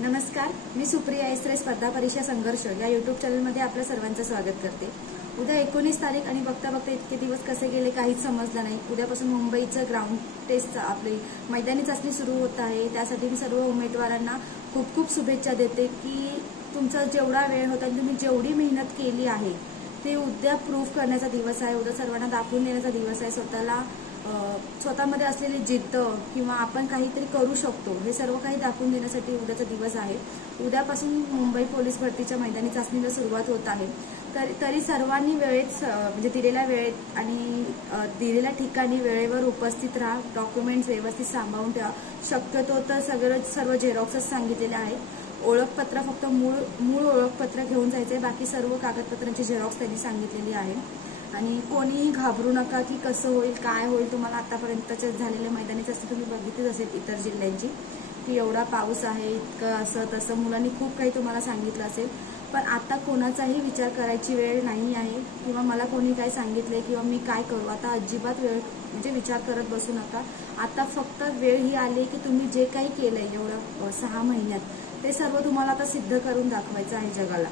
नमस्कार, मी सुप्रिया एसरे स्पर्धा परीक्षा संघर्ष या यूट्यूब चॅनलमध्ये आपल्या सर्वांचं स्वागत करते। उद्या 19 तारीख आणि बघता बघता इतके दिवस कसे गेले काहीच समजलं नाही। उद्यापासून मुंबईचं ग्राउंड टेस्ट आपली मैदानी चाचणी सुरू होत आहे। त्यासाठी मी सर्व उमेदवारांना खूप खूप शुभेच्छा देते की तुमचा जेवढा वेळ होता तुम्ही जेवढी मेहनत केली आहे ते उद्या प्रूफ करण्याचा दिवस आहे। उद्या सर्वांना दाखवून देण्याचा दिवस आहे। स्वतःमध्ये असलेली जिद्द किंवा आपण काहीतरी करू शकतो हे सर्व काही दाखवून देण्यासाठी उद्याचा दिवस आहे। उद्यापासून मुंबई पोलीस भरतीच्या मैदानी चाचणीला सुरुवात होत आहे। तरी सर्वांनी वेळेत म्हणजे दिलेल्या वेळेत आणि दिलेल्या ठिकाणी वेळेवर उपस्थित राहा। डॉक्युमेंट्स व्यवस्थित सांभाळून ठेवा। शक्यतो तर सर्व झेरॉक्सच सांगितलेले आहेत। ओळखपत्र फक्त मूळ ओळखपत्र घेऊन जायचे, बाकी सर्व कागदपत्रांची झेरॉक्स त्यांनी सांगितलेली आहे। आणि कोणीही घाबरू नका की कसं होईल काय होईल। तुम्हाला आतापर्यंतच्या झालेल्या मैदानी चाचणी तुम्ही बघितलीच असेल इतर जिल्ह्यांची की एवढा पाऊस आहे, इतकं असं तसं मुलांनी खूप काही तुम्हाला सांगितलं असेल। पण आता कोणाचाही विचार करायची वेळ नाही आहे किंवा मला कोणी काय सांगितले किंवा मी काय करू, आता अजिबात वेळ म्हणजे विचार करत बसू नका। आता फक्त वेळ ही आली की तुम्ही जे काही केलंय एवढं 6 महिन्यात ते सर्व तुम्हाला आता सिद्ध करून दाखवायचं आहे जगाला।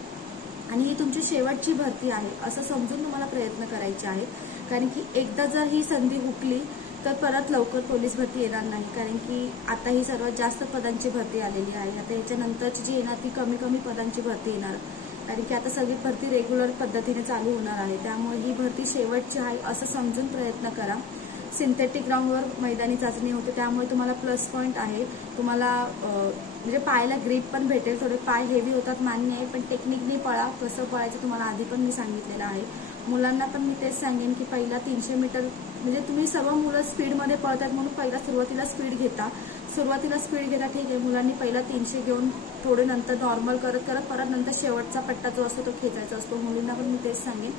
आणि ही तुमची शेवटची भरती आहे असं समजून तुम्हाला प्रयत्न करायचे आहेत। कारण की एकदा जर ही संधी हुकली तर परत लवकर पोलीस भरती येणार नाही। कारण की आता ही सर्वात जास्त पदांची भरती आलेली आहे। आता याच्यानंतरची जी येणार ती कमी पदांची भरती येणार। कारण की आता सगळी भरती रेग्युलर पद्धतीने चालू होणार आहे। त्यामुळे ही भरती शेवटची आहे असं समजून प्रयत्न करा। सिंथेटिक ग्राउंडवर मैदानी चाचणी होते त्यामुळे तुम्हाला प्लस पॉइंट आहे। तुम्हाला म्हणजे पायाला ग्रीप पण भेटेल। थोडे पाय हेवी होतात मान्य आहे, पण टेक्निकली पळा। कसं पळायचं तुम्हाला आधी पण मी सांगितलेलं आहे। मुलांना पण मी तेच सांगेन की पहिला 300 मीटर म्हणजे तुम्ही सर्व मुलं स्पीडमध्ये पळतात म्हणून पहिला सुरुवातीला स्पीड घेता ठीक आहे। मुलांनी पहिला 300 घेऊन थोडे नंतर नॉर्मल करत परत नंतर शेवटचा पट्टा जो असतो तो खेचायचा असतो। मुलींना पण मी तेच सांगेन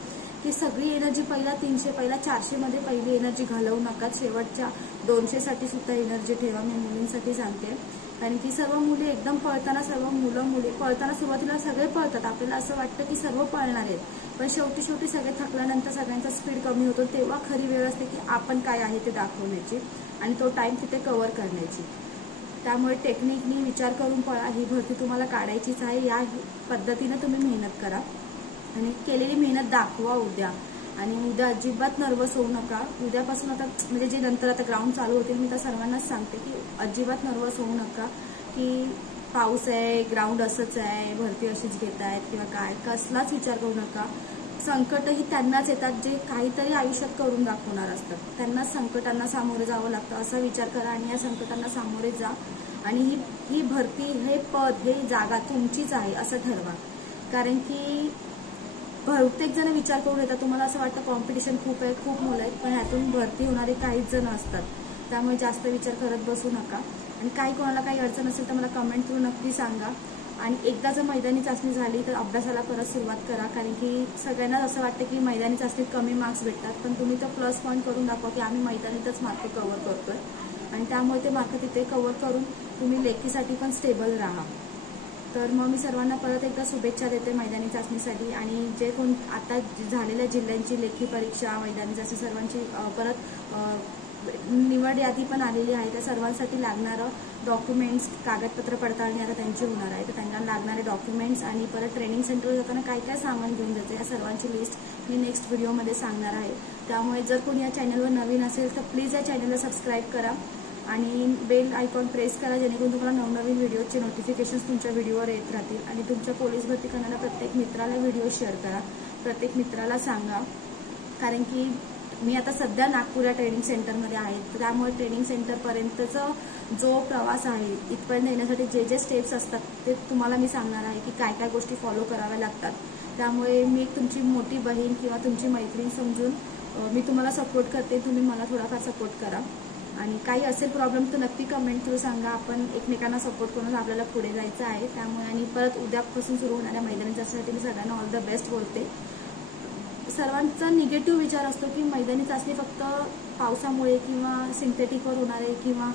की सगळी एनर्जी पहिला 300 पहिला 400 मध्ये पहिली एनर्जी घालवू नका। शेवटच्या 200 साठी सुद्धा एनर्जी ठेवा। मी मुलींसाठी सांगते कारण की सर्व मुली एकदम पळताना सर्व मुली पळताना सुरुवातीला सगळे पळतात। आपल्याला असं वाटतं की सर्व पळणार आहेत, पण शेवटी सगळे थकल्यानंतर सगळ्यांचा स्पीड कमी होतो। तेव्हा खरी वेळ असते की आपण काय आहे ते दाखवण्याची आणि तो टाइम तिथे कव्हर करण्याची। त्यामुळे टेक्निकनी विचार करून पळा। ही भरती तुम्हाला काढायचीच आहे। या पद्धतीने तुम्ही मेहनत करा आणि केलेली मेहनत दाखवा उद्या। आणि उद्या अजिबात नर्वस होऊ नका। उद्यापासून आता म्हणजे जे नंतर आता ग्राउंड चालू होतील मी तर सर्वांनाच सांगते की अजिबात नर्वस होऊ नका की पाऊस आहे, ग्राउंड असंच आहे, भरती अशीच घेत आहेत किंवा काय, कसलाच विचार करू नका। संकटही त्यांनाच येतात जे काहीतरी आयुष्यात करून दाखवणार असतात। त्यांनाच संकटांना सामोरे जावं लागतं असा विचार करा आणि या संकटांना सामोरे जा। आणि ही भरती, हे पद, हे जागा तुमचीच आहे असं ठरवा। कारण की बहुतेक जण विचार करून येतात, तुम्हाला असं वाटतं कॉम्पिटिशन खूप आहे, खूप मुलं आहेत, पण ह्यातून भरती होणारे काहीच जण असतात। त्यामुळे जास्त विचार करत बसू नका। आणि कोणाला काही अडचण असेल तर मला कमेंट थ्रू नक्की सांगा। आणि एकदा जर मैदानी चाचणी झाली तर अभ्यासाला परत सुरुवात करा। कारण की सगळ्यांनाच असं वाटतं की मैदानी चाचणीत कमी मार्क्स भेटतात, पण तुम्ही तर प्लस पॉईंट करून दाखवा की आम्ही मैदानीतच मार्क कव्हर करतोय। आणि त्यामुळे ते मार्क तिथे कव्हर करून तुम्ही लेखीसाठी पण स्टेबल राहा। तर मग मी सर्वांना परत एकदा शुभेच्छा देते मैदानी चाचणीसाठी। आणि जे कोण आता झालेल्या जिल्ह्यांची लेखी परीक्षा मैदानी चाचणी सर्वांची परत निवड यादी पण आलेली आहे। त्या सर्वांसाठी लागणारं डॉक्युमेंट्स, कागदपत्र पडताळणी आता त्यांची होणार आहे। तर त्यांना लागणारे डॉक्युमेंट्स आणि परत ट्रेनिंग सेंटरवर जाताना काय काय सामान घेऊन जायचं या सर्वांची लिस्ट मी नेक्स्ट व्हिडिओमध्ये सांगणार आहे। त्यामुळे जर कोणी या चॅनलवर नवीन असेल तर प्लीज या चॅनलला सबस्क्राईब करा आणि बेल आयकॉन प्रेस करा, जेणेकरून तुम्हाला नवनवीन व्हिडिओचे नोटिफिकेशन्स तुमच्या व्हिडिओवर येत राहतील। आणि तुमच्या पोलीस भरती करणाऱ्या प्रत्येक मित्राला व्हिडिओ शेअर करा, प्रत्येक मित्राला सांगा। कारण की मी आता सध्या नागपूर या ट्रेनिंग सेंटरमध्ये आहे, त्यामुळे ट्रेनिंग सेंटरपर्यंतचा जो प्रवास आहे इथपर्यंत येण्यासाठी जे स्टेप्स असतात ते तुम्हाला मी सांगणार आहे की काय काय गोष्टी फॉलो कराव्या लागतात। त्यामुळे मी तुमची मोठी बहीण किंवा तुमची मैत्रीण समजून मी तुम्हाला सपोर्ट करते, तुम्ही मला थोडाफार सपोर्ट करा। आणि काही असेल प्रॉब्लेम तर नक्की कमेंट थ्रू सांगा। आपण एकमेकांना सपोर्ट करून आपल्याला पुढे जायचं आहे। त्यामुळे आणि परत उद्यापासून सुरू होणाऱ्या मैदानी चाचणीसाठी मी सगळ्यांना ऑल द बेस्ट बोलते। सर्वांचा निगेटिव्ह विचार असतो की मैदानी चाचणी फक्त पावसामुळे किंवा सिंथेटिकवर होणार आहे किंवा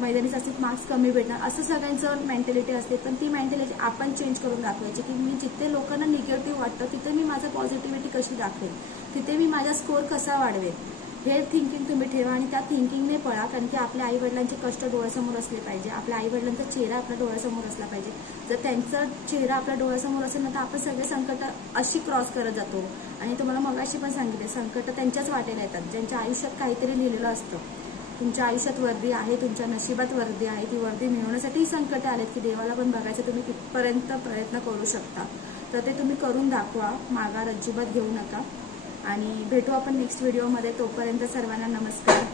मैदानी चाचणीत मार्क्स कमी भेटणार असं सगळ्यांचं मेंटॅलिटी असते। पण ती मेंटॅलिटी आपण चेंज करून दाखवायची की मी जिथे लोकांना निगेटिव्ह वाटतं तिथे मी माझं पॉझिटिव्हिटी कशी दाखवेन, तिथे मी माझा स्कोअर कसा वाढवेन। हे थिंकिंग तुम्ही ठेवा आणि त्या थिंकिंगने पळा, कारण की आपल्या आई वडिलांचे कष्ट डोळ्यासमोर असले पाहिजे, आपल्या आई वडिलांचा चेहरा आपल्या डोळ्यासमोर असला पाहिजे. जर त्यांचा चेहरा आपल्या डोळ्यासमोर असेल ना तर आपण सगळे संकट अशी क्रॉस करत जातो. आणि तुम्हाला मगाशी पण सांगितले, संकट त्यांच्याच वाटेला येतात ज्यांच्या आयुष्यात काहीतरी लिहिलेलं असतं. तुमच्या आयुष्यात वर्दी आहे, तुमच्या नशिबात वर्दी आहे, ती वर्दी मिळवण्यासाठी संकट आलेत की देवाला पण बघायचं तुम्ही कितपर्यंत प्रयत्न करू शकता. तर ते तुम्ही करून दाखवा, माघार अजिबात घेऊ नका. आणि भेटू आपण नेक्स्ट व्हिडिओमध्ये. तोपर्यंत सर्वांना नमस्कार.